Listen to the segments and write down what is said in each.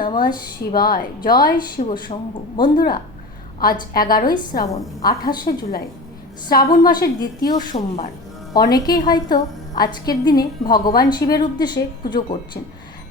নমঃ শিবায়। জয় শিব শম্ভু বন্ধুরা, আজ এগারোই শ্রাবণ, আঠাশে জুলাই। শ্রাবণ মাসের দ্বিতীয় সোমবার। অনেকেই হয়তো আজকের দিনে ভগবান শিবের উদ্দেশ্যে পুজো করছেন।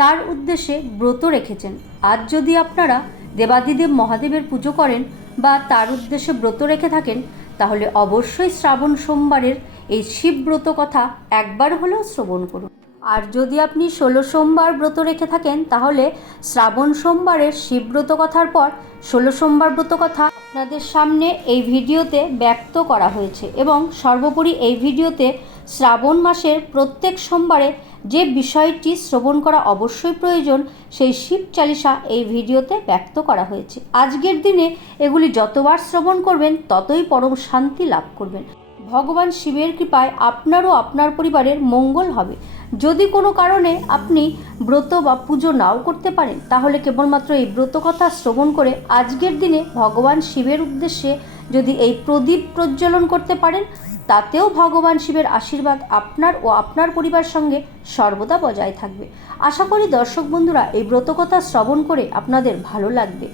তার উদ্দেশ্যে ব্রত রেখেছেন। আজ যদি আপনারা দেবাদিদেব মহাদেবের পুজো করেন বা তার উদ্দেশ্যে ব্রত রেখে থাকেন, তাহলে অবশ্যই শ্রাবণ সোমবারের এই শিব ব্রত কথা একবার হলেও শ্রবণ করুন। আর যদি আপনি ষোলো সোমবার ব্রত রেখে থাকেন, তাহলে শ্রাবণ সোমবারের শিবব্রত কথার পর ষোলো সোমবার ব্রত কথা আপনাদের সামনে এই ভিডিওতে ব্যক্ত করা হয়েছে এবং সর্বোপরি এই ভিডিওতে শ্রাবণ মাসের প্রত্যেক সোমবারে যে বিষয়টি শ্রবণ করা অবশ্যই প্রয়োজন, সেই শিব চালিসা এই ভিডিওতে ব্যক্ত করা হয়েছে। আজকের দিনে এগুলি যতবার শ্রবণ করবেন, ততই পরম শান্তি লাভ করবেন। ভগবান শিবের কৃপায় আপনারও আপনার পরিবারের মঙ্গল হবে। যদি কোনো কারণে আপনি ব্রত বা পুজো নাও করতে পারেন, তাহলে কেবলমাত্র এই ব্রত কথা শ্রবণ করে আজকের দিনে ভগবান শিবের উদ্দেশ্যে যদি এই প্রদীপ প্রজ্বলন করতে পারেন, তাতেও ভগবান শিবের আশীর্বাদ আপনার ও আপনার পরিবার সঙ্গে সর্বদা বজায় থাকবে। আশা করি দর্শক বন্ধুরা, এই ব্রতকথা শ্রবণ করে আপনাদের ভালো লাগবে।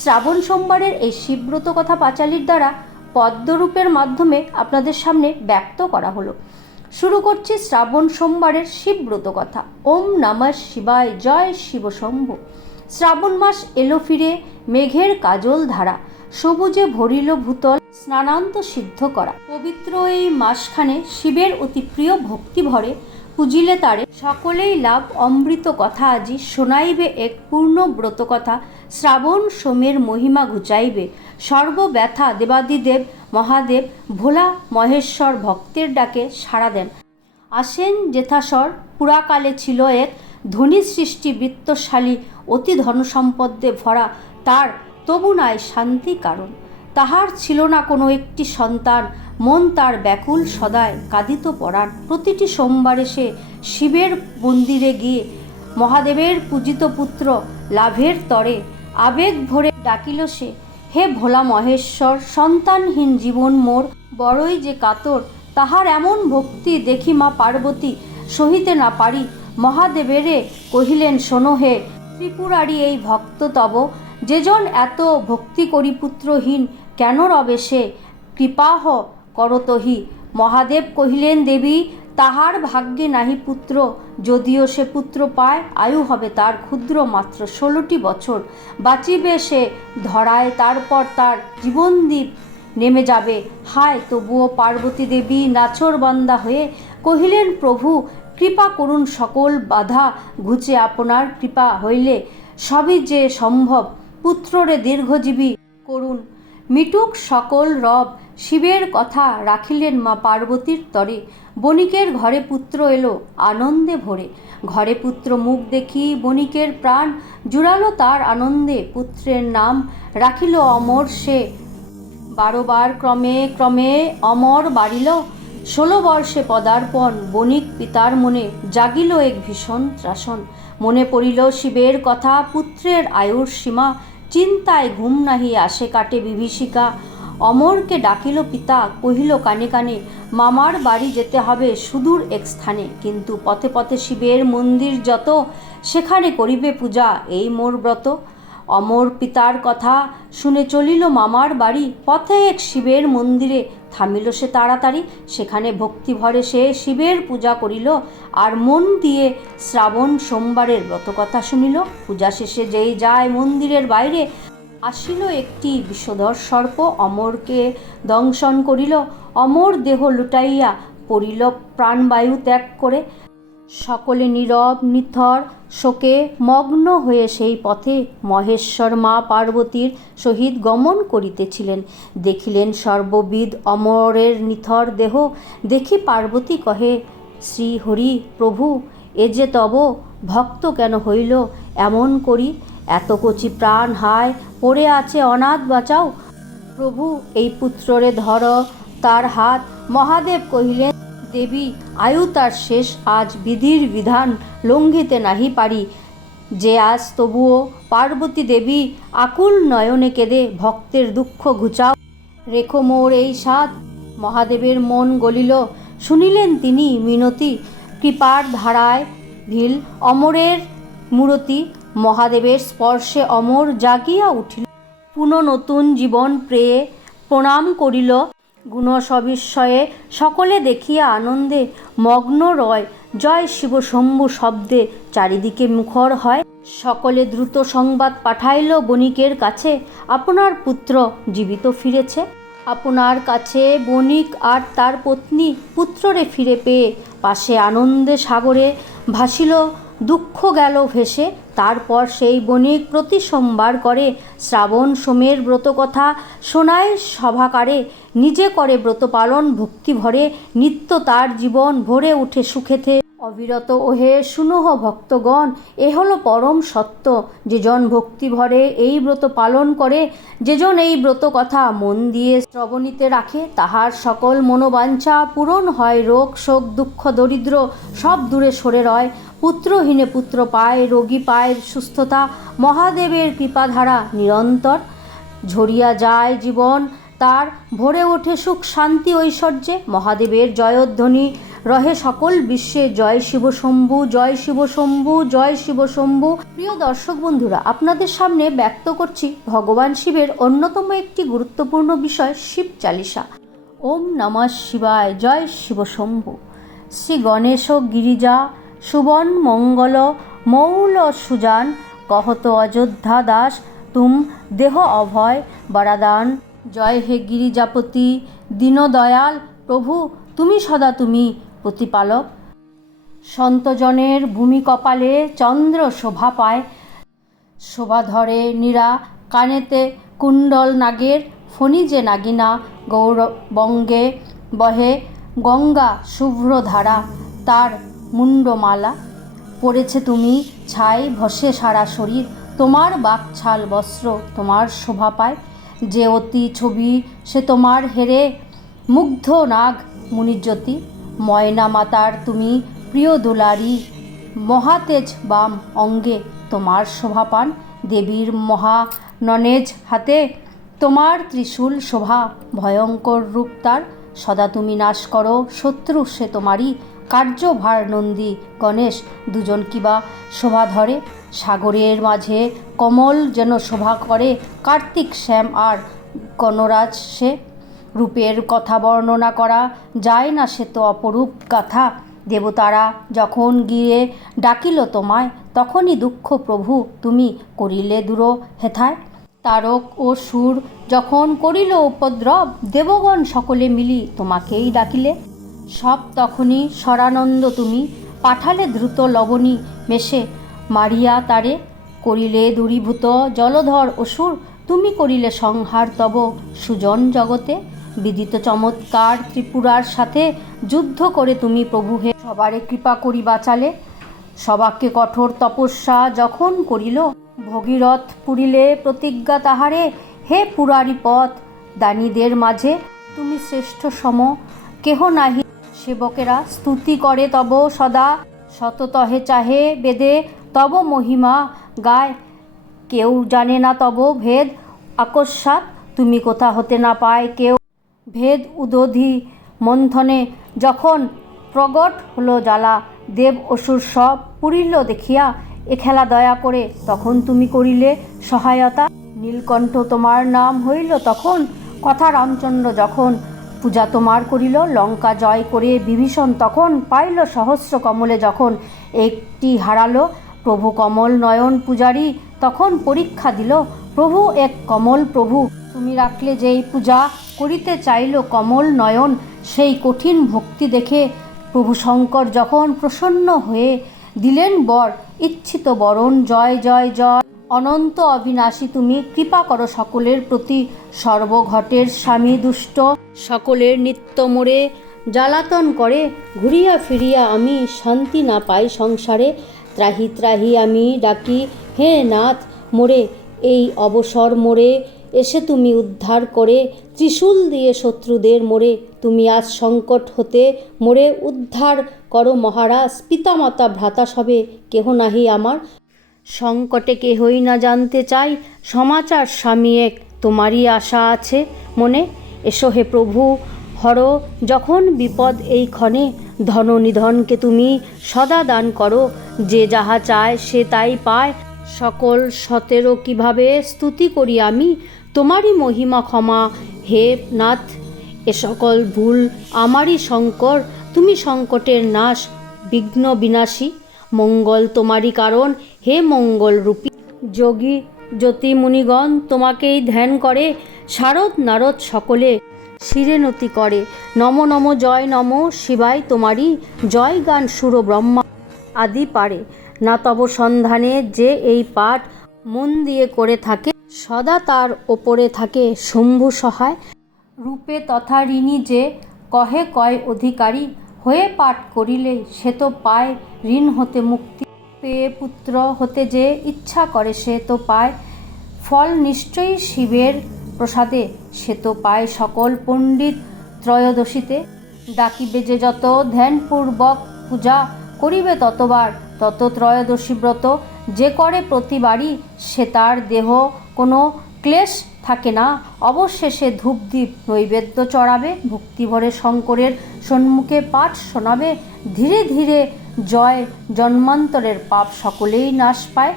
শ্রাবণ সোমবারের এই শিবব্রত কথা পাঁচালির দ্বারা পদ্মরূপের মাধ্যমে আপনাদের সামনে ব্যক্ত করা হলো। শুরু করছি শ্রাবণ সোমবারের শিবব্রত কথা। ওম নমঃ শিবায়, জয় শিব শম্ভু। শ্রাবণ মাস এলো ফিরে, মেঘের কাজল ধারা। সবুজে ভরিল ভূতল, স্নানান্ত সিদ্ধ করা। পবিত্র এই মাসখানে শিবের অতি প্রিয় ভক্তি ভরে পুজিলে তারে, সকলেই লাভ অমৃত কথা আজি শোনাইবে এক পূর্ণ ব্রত কথা। শ্রাবণ সোমের মহিমা ঘুচাইবে। সর্বব্যথা দেবাদিদেব মহাদেব, ভোলা মহেশ্বর ভক্তের ডাকে সাড়া দেন। আসেন জেথাসর পুরাকালে ছিল এক ধনী সৃষ্টি বৃত্তশালী অতি ধনসম্পদে ভরা। তার তবু নাই শান্তি কারণ। তাহার ছিল না কোনো একটি সন্তান। মন তার ব্যাকুল সদায় কাঁদিত পরাণ। প্রতিটি সোমবারে সে শিবের মন্দিরে গিয়ে মহাদেবের পূজিত পুত্র লাভের তরে আবেগ ভরে ডাকিল সে, হে ভোলা মহেশ্বর, সন্তানহীন জীবন মোর, বড়ই যে কাতর। তাহার এমন ভক্তি দেখি মা পার্বতী সহিতে না পারি। মহাদেবেরে কহিলেন, শোনো হে ত্রিপুরারি এই ভক্ত তব। যেজন এত ভক্তি করি পুত্রহীন, কেন রবে সে? কৃপাহ করতহি মহাদেব কহিলেন, দেবী, তাহার ভাগ্যে নাহি পুত্র। যদিও সে পুত্র পায়, আয়ু হবে তার ক্ষুদ্র মাত্র ষোলোটি বছর। বাঁচিবে সে ধরায়, তারপর তার জীবনদ্বীপ নেমে যাবে। হায়, তবুও পার্বতী দেবী নাচর বান্দা হয়ে কহিলেন, প্রভু, কৃপা করুন সকল বাধা। ঘুচে আপনার কৃপা হইলে সবই যে সম্ভব। পুত্ররে দীর্ঘজীবী করুন মিটুক সকল রব, শিবের কথা রাখিলেন মা পার্বতীর তরে। বণিকের ঘরে পুত্র এলো, আনন্দে ভরে। ঘরে পুত্র মুখ দেখি, বণিকের প্রাণ জুড়ালো তার আনন্দে। পুত্রের নাম রাখিল অমর সে। বারোবার ক্রমে ক্রমে অমর বাড়িল। ষোলো বর্ষে পদার্পণ, বণিক পিতার মনে জাগিল এক ভীষণ ত্রাসন। মনে পড়িল শিবের কথা, পুত্রের আয়ুর সীমা, চিন্তায় ঘুম নাহি আসে কাটে বিভীষিকা। অমরকে ডাকিল পিতা, কহিল কানে কানে, মামার বাড়ি যেতে হবে সুদূর এক স্থানে, কিন্তু পথে পথে শিবের মন্দির যত, সেখানে করিবে পূজা, এই মোর ব্রত। অমর পিতার কথা শুনে চলিল মামার বাড়ি, পথে এক শিবের মন্দিরে থামিল সে তাড়াতাড়ি, সেখানে ভক্তিভরে সে শিবের পূজা করিল, আর মন দিয়ে শ্রাবণ সোমবারের ব্রতকথা শুনিল। পূজা শেষে যেই যায় মন্দিরের বাইরে, আসিল একটি বিষধর সর্প, অমরকে দংশন করিল। অমর দেহ লুটাইয়া পড়িল, প্রাণবায়ু ত্যাগ করে। সকলে নীরব, নিথর শোকে মগ্ন হয়ে সেই পথে মহেশ্বর মা পার্বতীর সহিত গমন করিতেছিলেন। দেখিলেন সর্ববিদ অমরের নিথর দেহ। দেখি পার্বতী কহে, শ্রী হরি প্রভু, এ যে তব, ভক্ত কেন হইল? এমন করি, এত কচি প্রাণ হায়, পড়ে আছে অনাথ বাঁচাও। প্রভু, এই পুত্ররে ধর, তার হাত। মহাদেব কহিলেন দেবী আয়ু তার শেষ, আজ বিধির বিধান লঙ্ঘিতে নাহি পারি। যে আজ তবুও পার্বতী দেবী আকুল নয়নে কেঁদে ভক্তের দুঃখ ঘুচাও। রেখো মোর এই সাত মহাদেবের মন গলিল। শুনিলেন তিনি মিনতি। কৃপার ধারায় ভিল অমরের মূরতি। মহাদেবের স্পর্শে অমর জাগিয়া উঠিল। পুনঃ নতুন জীবন প্রেয়ে প্রণাম করিল। গুণসবিস্ময়ে সকলে দেখিয়া আনন্দে মগ্ন রয়। জয় শিব শম্ভু শব্দে চারিদিকে মুখর হয়। সকলে দ্রুত সংবাদ পাঠাইল বণিকের কাছে, আপনার পুত্র জীবিত ফিরেছে? আপনার কাছে বণিক আর তার পত্নী পুত্ররে ফিরে পেয়ে পাশে আনন্দে সাগরে ভাসিল। দুঃখ গেল ভেসে। তারপর সেই বণিক প্রতি সোমবার করে শ্রাবণ সোমের ব্রতকথা সোনায় সভাকারে। নিজে করে ব্রত পালন ভক্তি ভরে নিত্য তার জীবন ভরে উঠে সুখেতে অবিরত ওহে, শুনহ ভক্তগণ, এ হলো পরম সত্য। যেজন ভক্তি ভরে এই ব্রত পালন করে, যেজন এই ব্রত কথা মন দিয়ে শ্রবণীতে রাখে, তাহার সকল মনোবাঞ্ছা পূরণ হয়। রোগ, শোক, দুঃখ, দরিদ্র সব দূরে সরে রয়। পুত্রহীনে পুত্র পায়, রোগী পায় সুস্থতা। মহাদেবের কৃপাধারা নিরন্তর ঝরিয়া যায় জীবন। তার ভরে ওঠে সুখ, শান্তি, ঐশ্বর্যে। মহাদেবের জয়ধ্বনি, রহে সকল বিশ্বে জয় শিব শম্ভু, জয় শিব শম্ভু, জয় শিব শম্ভু। প্রিয় দর্শক বন্ধুরা, আপনাদের সামনে ব্যক্ত করছি ভগবান শিবের অন্যতম একটি গুরুত্বপূর্ণ বিষয়, শিব চালিসা। ওম নমঃ শিবায়, জয় শিব শম্ভু। শ্রী গণেশ গিরিজা, সুবন মঙ্গল, মৌল সুজান, কহত অযোধ্যা দাস, তুম দেহ অভয়, বরাদান। জয় হে গিরিজাপতি, দীনদয়াল প্রভু, তুমি সদা তুমি প্রতিপালক। সন্তজনের ভূমি কপালে চন্দ্র শোভা পায়। শোভা ধরে নীরা কানেতে কুণ্ডল নাগের ফণি যে নাগিনা গৌরবঙ্গে বহে গঙ্গা শুভ্র ধারা তার মুন্ডমালা পড়েছে তুমি ছাই, ভসে সারা শরীর, তোমার বাকছাল বস্ত্র তোমার শোভা পায়। যে অতি ছবি সে তোমার হেরে। মুগ্ধ নাগ মুনিজ্যোতি, ময়না মাতার তুমি প্রিয় দুলারি। মহাতেজ বাম অঙ্গে তোমার শোভা পান দেবীর মহা ননেজ হাতে। তোমার ত্রিশূল শোভা, ভয়ঙ্কর রূপ তার। সদা তুমি নাশ করো, শত্রু সে তোমারই। কার্যভার নন্দী গণেশ দুজন কিবা শোভা ধরে? সাগরের মাঝে কমল যেন শোভা করে, কার্তিক, শ্যাম আর গণরাজ সে? রূপের কথা বর্ণনা করা যায় না সে তো অপরূপ গাথা দেবতারা যখন গিয়ে ডাকিল তোমায়, তখনই দুঃখ প্রভু তুমি করিলে দূর হেথায়। তারক ও সুর যখন করিল উপদ্রব, দেবগণ সকলে মিলি তোমাকেই ডাকিলে। সব তখনই সরানন্দ তুমি পাঠালে দ্রুত লবণী মেশে। মারিয়া তারে করিলে দূরীভূত জলধর অসুর, তুমি করিলে সংহার তব সুজন জগতে। বিদিত চমৎকার ত্রিপুরার সাথে যুদ্ধ করে তুমি প্রভু হে। সবারে কৃপা করি বাঁচালে সবাকে কঠোর তপস্যা যখন করিল, ভগীরথ পুরিলে প্রতিজ্ঞা তাহারে, হে পুরারি পথ দানীদের মাঝে তুমি শ্রেষ্ঠ সম, কেহ নাহি সেবকেরা স্তুতি করে তব সদা শততহে চাহে বেদে, তব মহিমা গায়। কেউ জানে না তব ভেদ, আকস্মাৎ তুমি কোথা হতে না পায় কেউ। ভেদ উদধি মন্থনে যখন প্রগট হলো জ্বালা, দেব অসুর সব পুরিল দেখিয়া, এ খেলা দয়া করে, তখন তুমি করিলে সহায়তা? নীলকণ্ঠ তোমার নাম হইল তখন, কথা রামচন্দ্র যখন পূজা তোমার করিল, লঙ্কা জয় করে বিভীষণ তখন পাইল সহস্র কমলে যখন একটি হারালো। প্রভু কমল নয়ন পূজারী তখন পরীক্ষা দিল, প্রভু, এক কমল প্রভু, তুমি রাখলে যেই পূজা করিতে চাইল কমল নয়ন, সেই কঠিন ভক্তি দেখে প্রভু শঙ্কর যখন প্রসন্ন হয়ে দিলেন বর, ইচ্ছিত বরণ, জয় জয় জয়, অনন্ত অবিনাশী তুমি, কৃপা করো সকলের প্রতি, সর্বঘটের স্বামী দুষ্ট সকলের নিত্য মোড়ে জ্বালাতন করে, ঘুরিয়া ফিরিয়া আমি শান্তি না পাই সংসারে। ত্রাহি ত্রাহি আমি ডাকি, হে নাথ মোরে এই অবসর মোরে এসে তুমি উদ্ধার করে, ত্রিশূল দিয়ে শত্রুদের মোরে তুমি আজ সংকট হতে মোরে উদ্ধার করো মহারাজ, পিতামাতা ভ্রাতা সবে, কেহ নাহি আমার? সংকটে কেহই না জানতে চাই, সমাচার স্বামী এক, তোমারই আশা আছে মনে। এসো হে প্রভু, হর, যখন বিপদ এই ক্ষণে ধন নিধনকে তুমি সদা দান করো, যে যাহা চায় সে তাই পায়। সকল সতেরো কীভাবে স্তুতি করি আমি, তোমারই মহিমা ক্ষমা। হে নাথ, এ সকল ভুল আমারই শঙ্কর তুমি সংকটের নাশ, বিঘ্ন বিনাশী। মঙ্গল তোমারই কারণ, হে মঙ্গল রূপী যোগী জ্যোতি মুনিগণ তোমাকেই ধ্যান করে, শারদ নারদ সকলে শিরেনতি করে। নম নম, জয়, নম, শিবায় তোমারই জয় গান সুর ব্রহ্মা আদি পারে। না তব সন্ধানে যে এই পাঠ মন দিয়ে করে থাকে, সদা তার ওপরে থাকে শম্ভু সহায়। রূপে তথা ঋণী যে কহে কয় অধিকারী, হয়ে পাঠ করিলে সে তো পায় ঋণ হতে মুক্তি। পেয়ে পুত্র হতে যে ইচ্ছা করে সে তো পায়। ফল নিশ্চয়ই শিবের প্রসাদে, সে তো পায় সকল পণ্ডিত ত্রয়োদশীতে। ডাকিবে যে যত ধ্যানপূর্বক পূজা করিবে ততবার, তত ত্রয়োদশী ব্রত যে করে প্রতিবারই, সে তার দেহ কোনো ক্লেশ থাকে না। অবশেষে ধূপদীপ নৈবেদ্য চড়াবে, ভক্তিভরে শঙ্করের সম্মুখে পাঠ শোনাবে। ধীরে ধীরে জয় জন্মান্তরের পাপ সকলেই নাশ পায়।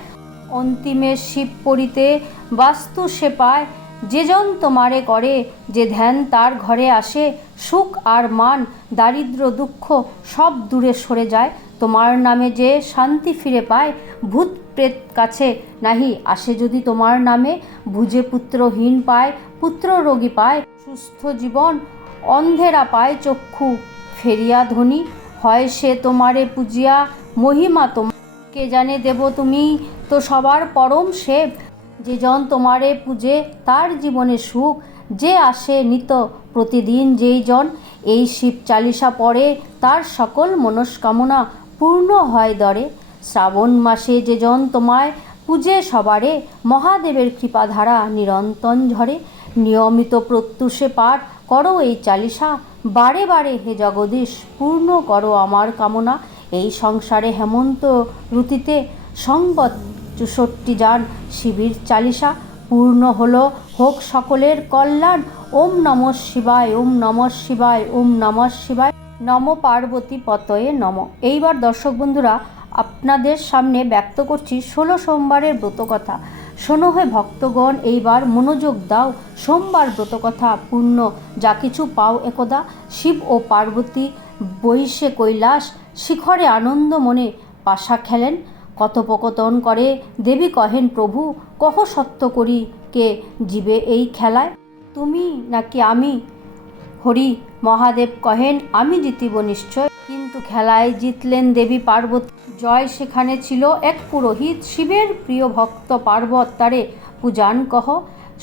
অন্তিমে শিব পড়িতে বাস্তু সে পায়। যে জন তোমারে করে, যে ধ্যান তার ঘরে আসে, সুখ আর মান, দারিদ্র দুঃখ সব দূরে সরে যায়। তোমার নামে যে শান্তি ফিরে পায়, ভূত প্রেত কাছে নাহি। আসে যদি তোমার নামে ভুজে পুত্রহীন পায়, পুত্র রোগী পায়। সুস্থ জীবন অন্ধেরা পায় চক্ষু, ফেরিয়া ধনী। হয় সে তোমারে পূজিয়া, মহিমা তোমাকে জানে দেব তুমি তো সবার পরম সেব। যে জন তোমারে পূজে তার জীবনে সুখ, যে আসে নিত প্রতিদিন যেই জন এই শিব চালিসা পড়ে তার সকল মনস্কামনা পূর্ণ হয় দরে। শ্রাবণ মাসে যে জন তোমায় পূজে সবারে, মহাদেবের কৃপাধারা নিরন্তন ঝরে। নিয়মিত প্রত্যুষে পাঠ করো এই চালিসা, বারে বারে হে জগদীশ, পূর্ণ করো আমার কামনা। এই সংসারে হেমন্ত ঋতুতে সংবত চৌষট্টি যান শিবির চালিসা, পূর্ণ হলো, হোক সকলের কল্যাণ। ওম নম শিবায়, ওম নম শিবায়, ওম নম শিবায়, নম পার্বতী পতয়ে নম। এইবার দর্শক বন্ধুরা, আপনাদের সামনে ব্যক্ত করছি ষোলো সোমবারের ব্রতকথা। শোনো হে ভক্তগণ, এইবার মনোযোগ দাও, সোমবার ব্রতকথা পূর্ণ। যা কিছু পাও একদা, শিব ও পার্বতী বৈশে কৈলাস, শিখরে আনন্দ মনে পাশা খেলেন। কথোপকথন করে, দেবী কহেন, প্রভু, কহ সত্য করি, কে জীবে এই খেলায়? তুমি নাকি আমি? হরি মহাদেব কহেন, আমি জিতিব নিশ্চয়। কিন্তু খেলায় জিতলেন দেবী পার্বতী। জয় সেখানে ছিল এক পুরোহিত। শিবের প্রিয় ভক্ত পার্বত তারে, পূজান কহ,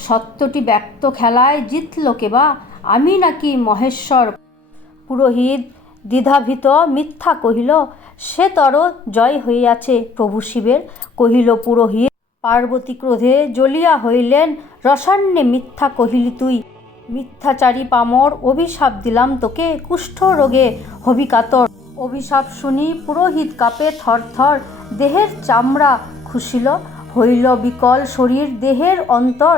সত্যটি ব্যক্ত খেলায় জিতল কেবা আমি নাকি মহেশ্বর? পুরোহিত দ্বিধাভীত মিথ্যা কহিল, সে তর জয় হইয়াছে প্রভু শিবের। কহিল পুরোহিত, পার্বতী ক্রোধে জ্বলিয়া হইলেন। রসান্নে মিথ্যা কহিলি তুই। মিথ্যাচারী পামর, অভিশাপ দিলাম তোকে, কুষ্ঠ রোগে হবিকাতর। অভিশাপ শুনি পুরোহিত কাপে থর থর, দেহের চামড়া খুশিল, হইল বিকল শরীর, দেহের অন্তর,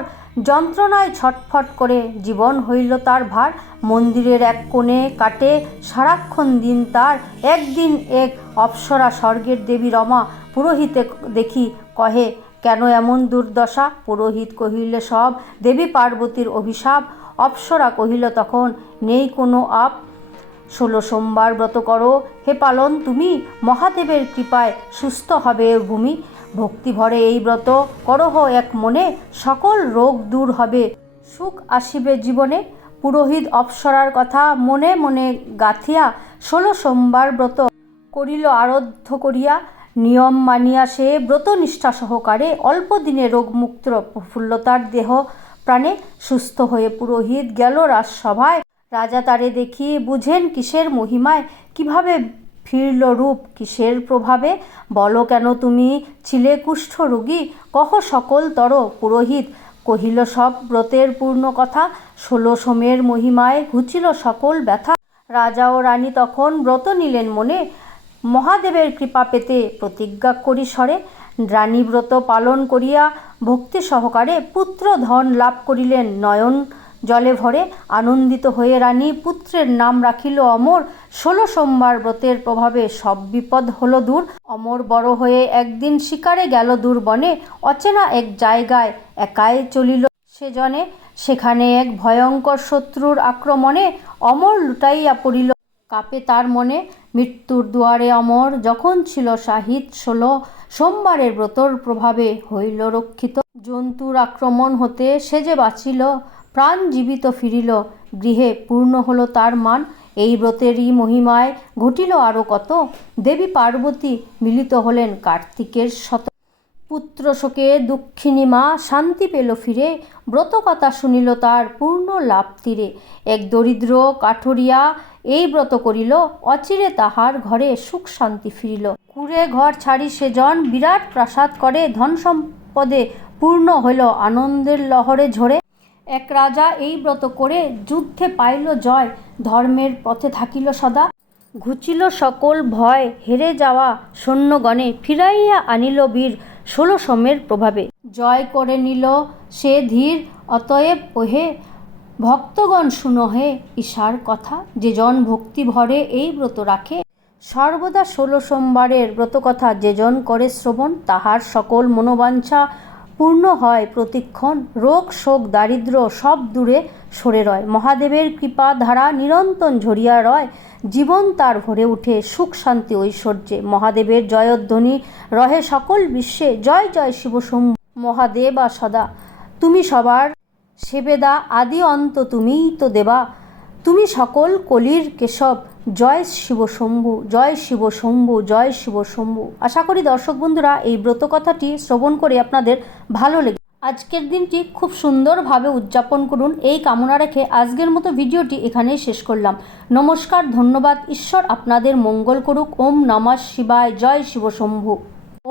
যন্ত্রণায় ছটফট করে জীবন হইল তার ভার। মন্দিরের এক কোণে কাটে সারাক্ষণ দিন তার, একদিন এক অপ্সরা স্বর্গের দেবী রমা। পুরোহিতে দেখি কহে, কেন এমন দুর্দশা? পুরোহিত কহিলে, সব দেবী পার্বতীর অভিশাপ অপ্সরা কহিল, তখন নেই কোনো আপ। ষোলো সোমবার ব্রত করো। হে পালন, তুমি মহাদেবের কৃপায় সুস্থ হবে ভূমি। ভক্তি ভরে এই ব্রত করহ এক মনে। সকল রোগ দূর হবে। সুখ আসিবে জীবনে। পুরোহিত অপ্সরার কথা মনে মনে গাথিয়া ষোলো সোমবার ব্রত করিল আরাধ্য করিয়া। নিয়ম মানিয়া সে ব্রত নিষ্ঠা সহকারে অল্প দিনে রোগমুক্ত প্রফুল্লতার দেহ প্রাণে সুস্থ হয়ে পুরোহিত গেল রাজসভায়। রাজা তারে দেখি বুঝেন, কিসের মহিমায়, কীভাবে ফিরল রূপ, কিসের প্রভাবে? বলো কেন তুমি ছিলে কুষ্ঠ রোগী? কহ সকল তর, পুরোহিত। কহিল, সব ব্রতের পূর্ণ কথা। ষোলো সোমের মহিমায় ঘুচিল সকল ব্যথা। রাজা ও রানী তখন ব্রত নিলেন মনে। মহাদেবের কৃপা পেতে প্রতিজ্ঞা করি স্বরে। রানী ব্রত পালন করিয়া ভক্তি সহকারে পুত্র ধন লাভ করিলেন নয়ন। জলে ভরে আনন্দিত হয়ে রানী পুত্রের নাম রাখিল অমর। ষোলো সোমবার ব্রতের প্রভাবে সব বিপদ হলো দূর। অমর বড় হয়ে একদিন শিকারে গেল দূর বনে অচেনা এক জায়গায় একাই চলিল সেজনে। সেখানে এক ভয়ঙ্কর শত্রুর আক্রমণে অমর লুটাইয়া পড়িল। কাপে তার মনে, মৃত্যুর দুয়ারে অমর যখন ছিল সাহিত ষোলো সোমবারের ব্রতর প্রভাবে হইল রক্ষিত। জন্তুর আক্রমণ হতে সে যে বাঁচিল, প্রাণ জীবিত ফিরিল, গৃহে পূর্ণ হলো তার মান। এই ব্রতেরই মহিমায় ঘটিল আরও কত? দেবী পার্বতী মিলিত হলেন কার্তিকের শত। পুত্র শোকে দুঃখিনী মা শান্তি পেল ফিরে। ব্রতকথা শুনিল তার পূর্ণ লাভ তীরে। এক দরিদ্র কাঠুরিয়া এই ব্রত করিল, অচিরে তাহার ঘরে সুখ শান্তি ফিরিল। কুড়ে ঘর ছাড়ি সেজন বিরাট প্রাসাদ করে ধন সম্পদে পূর্ণ হইল আনন্দের লহরে ঝরে। এক রাজা এই ব্রত করে যুদ্ধে পাইল জয়, ধর্মের পথে থাকিল সদা। ঘুচিল সকল ভয়, হেরে যাওয়া সৈন্যগণে ফিরাইয়া আনিল বীর ষোলো সোমের প্রভাবে। জয় করে নিল সে ধীর, অতএব ওহে ভক্তগণ শুনহে ঈশার কথা। যে জন ভক্তি ভরে এই ব্রত রাখে, সর্বদা ষোলো সোমবারের ব্রতকথা যে জন করে শ্রবণ, তাহার সকল মনোবাঞ্ছা পূর্ণ হয় প্রতিক্ষণ। রোগ, শোক দারিদ্র সব দূরে সরে রয়। মহাদেবের কৃপা ধারা নিরন্তন ঝরিয়া রয়। জীবন তার ভরে উঠে সুখ, শান্তি, ঐশ্বর্যে। মহাদেবের জয়ধ্বনি রহে সকল বিশ্বে। জয় জয় শিব শম্ভু মহাদেব সদা। তুমি সবার সেবেদা আদি অন্ত তুমিই তো দেবা। তুমি সকল কলির কেশব। জয় শিব শম্ভু, জয় শিব শম্ভু, জয় শিব শম্ভু। আশা করি দর্শক বন্ধুরা এই ব্রত কথাটি শ্রবণ করে আপনাদের ভালো লেগে আজকের দিনটি খুব সুন্দরভাবে উদযাপন করুন। এই কামনা রেখে আজকের মতো ভিডিওটি এখানেই শেষ করলাম। নমস্কার, ধন্যবাদ। ঈশ্বর আপনাদের মঙ্গল করুক। ওম নমঃ শিবায়। জয় শিব শম্ভু।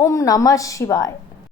ওম নমঃ শিবায়।